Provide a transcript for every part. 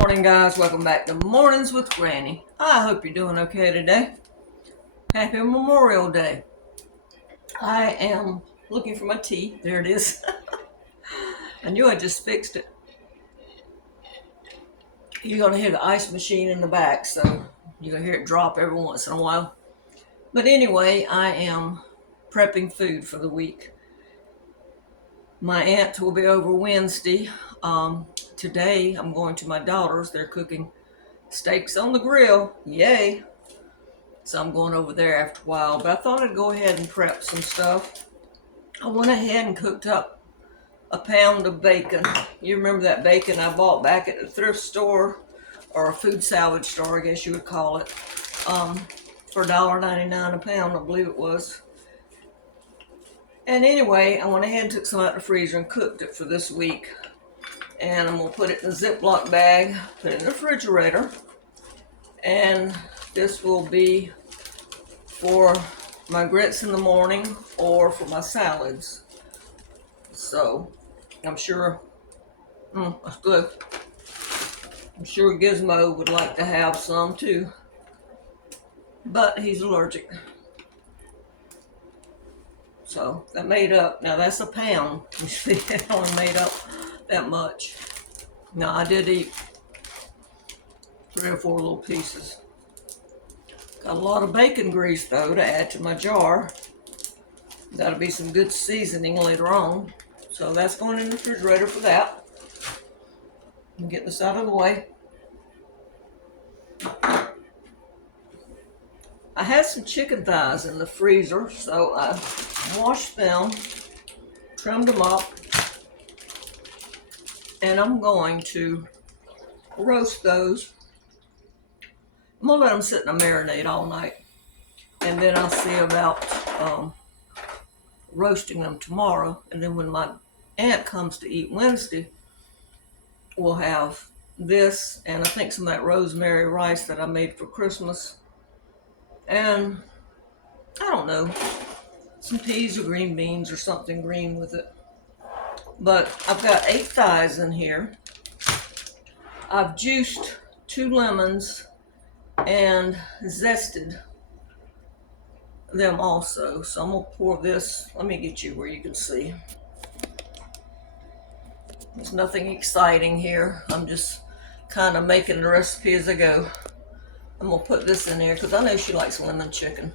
morning, guys. Welcome back to Mornings with Granny. I hope you're doing okay today. Happy Memorial Day. I am looking for my tea. There it is. I knew I just fixed it. You're going to hear the ice machine in the back, so you're going to hear it drop every once in a while. But anyway, I am prepping food for the week. My aunt will be over Wednesday. Today, I'm going to my daughter's. They're cooking steaks on the grill. Yay! So I'm going over there after a while. But I thought I'd go ahead and prep some stuff. I went ahead and cooked up a pound of bacon. You remember that bacon I bought back at the thrift store, or a food salvage store, I guess you would call it, for $1.99 a pound, I believe it was. And anyway, I went ahead and took some out of the freezer and cooked it for this week. And I'm going to put it in a Ziploc bag, put it in the refrigerator. And this will be for my grits in the morning or for my salads. So, I'm sure, that's good. I'm sure Gizmo would like to have some too. But he's allergic. So, that made up, now that's a pound. You see, it only made up that much. Now, I did eat 3 or 4 little pieces. Got a lot of bacon grease though to add to my jar. That'll be some good seasoning later on. So that's going in the refrigerator for that. I'm getting this out of the way. I had some chicken thighs in the freezer, so I washed them, trimmed them up, and I'm going to roast those. I'm going to let them sit in a marinade all night, and then I'll see about roasting them tomorrow. And then when my aunt comes to eat Wednesday, we'll have this, and I think some of that rosemary rice that I made for Christmas, and I don't know, some peas or green beans or something green with it. But I've got 8 thighs in here. I've juiced 2 lemons and zested them also. So I'm going to pour this. Let me get you where you can see. There's nothing exciting here. I'm just kind of making the recipe as I go. I'm going to put this in there because I know she likes lemon chicken.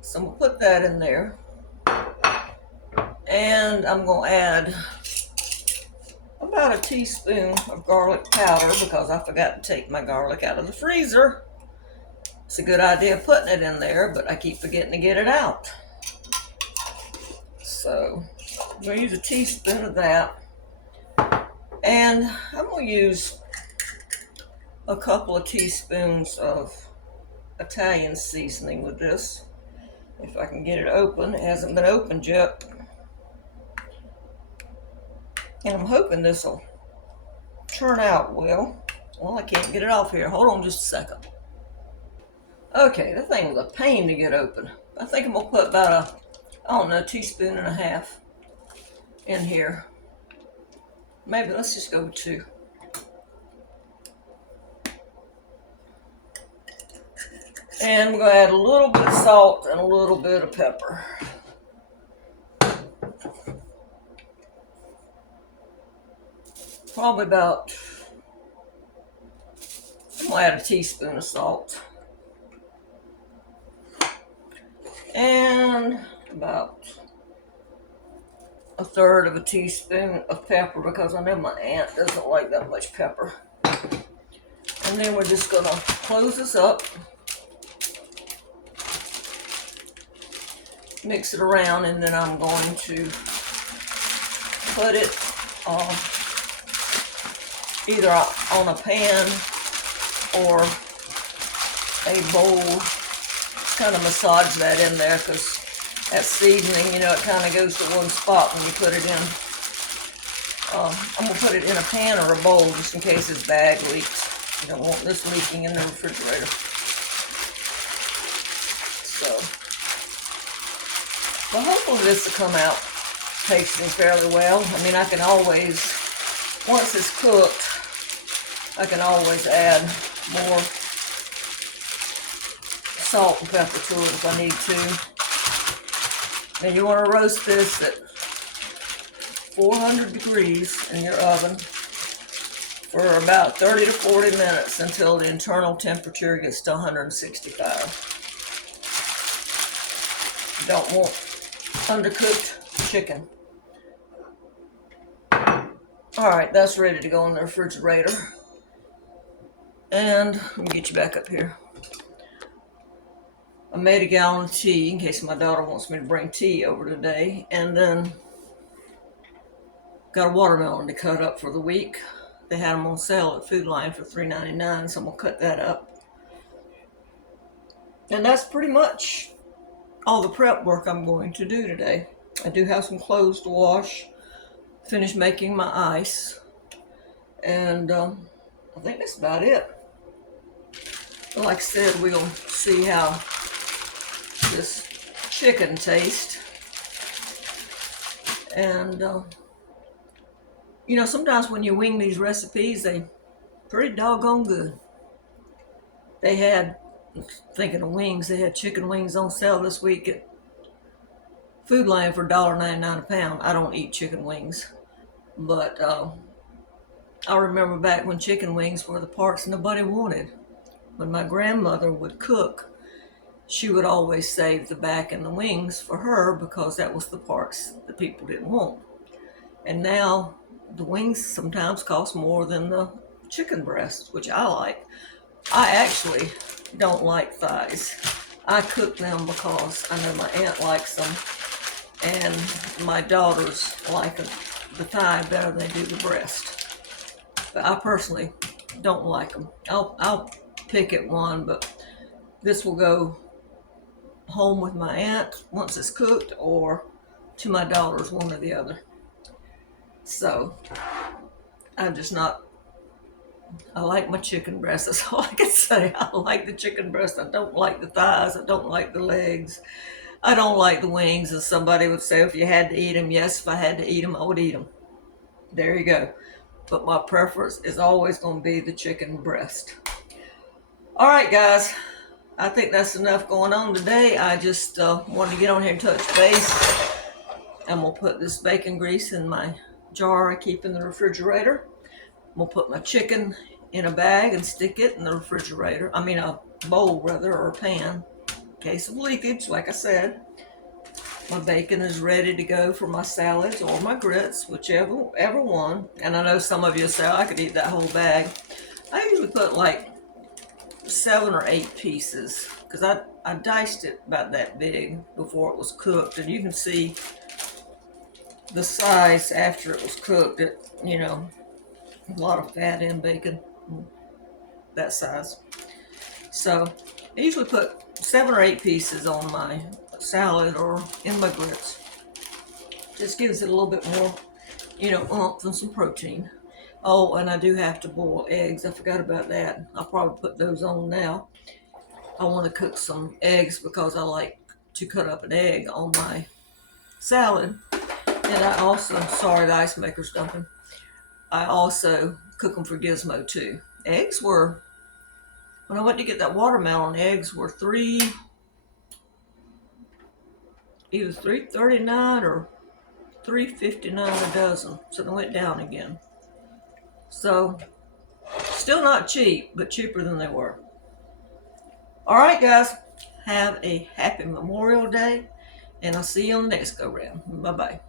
So I'm going to put that in there. And I'm going to add about a teaspoon of garlic powder because I forgot to take my garlic out of the freezer. It's a good idea putting it in there, but I keep forgetting to get it out. So I'm going to use a teaspoon of that. And I'm going to use a couple of teaspoons of Italian seasoning with this. If I can get it open. It hasn't been opened yet. And I'm hoping this will turn out well. Well, I can't get it off here. Hold on just a second. Okay, the thing was a pain to get open. I think I'm going to put about a teaspoon and a half in here. Maybe let's just go with 2. And we're going to add a little bit of salt and a little bit of pepper. Probably about, I'm going to add a teaspoon of salt. And about 1/3 of a teaspoon of pepper because I know my aunt doesn't like that much pepper. And then we're just going to close this up. Mix it around, and then I'm going to put it either on a pan or a bowl. Just kind of massage that in there because that seasoning, it kind of goes to one spot when you put it in. I'm going to put it in a pan or a bowl just in case this bag leaks. I don't want this leaking in the refrigerator. Well, hopefully this will come out tasting fairly well. I mean, I can always, once it's cooked, I can always add more salt and pepper to it if I need to. And you want to roast this at 400 degrees in your oven for about 30 to 40 minutes until the internal temperature gets to 165. You don't want undercooked chicken. Alright, that's ready to go in the refrigerator. And let me get you back up here. I made a gallon of tea in case my daughter wants me to bring tea over today. And then got a watermelon to cut up for the week. They had them on sale at Food Lion for $3.99, so I'm going to cut that up. And that's pretty much all the prep work I'm going to do today. I do have some clothes to wash, finish making my ice, and I think that's about it. But like I said, we'll see how this chicken tastes. And you know, sometimes when you wing these recipes, they pretty doggone good. They had, thinking of wings, they had chicken wings on sale this week at Food Lion for $1.99 a pound. I don't eat chicken wings, but I remember back when chicken wings were the parts nobody wanted. When my grandmother would cook, she would always save the back and the wings for her because that was the parts that people didn't want. And now the wings sometimes cost more than the chicken breast, which I like. I actually don't like thighs. I cook them because I know my aunt likes them, and my daughters like the thigh better than they do the breast. But I personally don't like them. I'll pick at one, but this will go home with my aunt once it's cooked, or to my daughters, one or the other. So I'm just not, I like my chicken breast. That's all I can say. I like the chicken breast. I don't like the thighs. I don't like the legs. I don't like the wings. As somebody would say, if you had to eat them, yes, if I had to eat them, I would eat them. There you go. But my preference is always going to be the chicken breast. All right, guys. I think that's enough going on today. I just wanted to get on here and touch base. I'm going to put this bacon grease in my jar I keep in the refrigerator. I'm going to put my chicken in a bag and stick it in the refrigerator. I mean a bowl rather, or a pan. In case of leakage, like I said. My bacon is ready to go for my salads or my grits, whichever one. And I know some of you say, oh, I could eat that whole bag. I usually put like 7 or 8 pieces because I diced it about that big before it was cooked. And you can see the size after it was cooked. It, you know, a lot of fat in bacon, that size. So I usually put 7 or 8 pieces on my salad or in my grits. Just gives it a little bit more, you know, oomph and some protein. Oh, and I do have to boil eggs. I forgot about that. I'll probably put those on now. I want to cook some eggs because I like to cut up an egg on my salad. And I also, sorry, the ice maker's dumping. I also cook them for Gizmo too. Eggs were, when I went to get that watermelon, eggs were either $3.39 or $3.59 a dozen. So they went down again. So still not cheap, but cheaper than they were. All right, guys, have a happy Memorial Day, and I'll see you on the next go round. Bye-bye.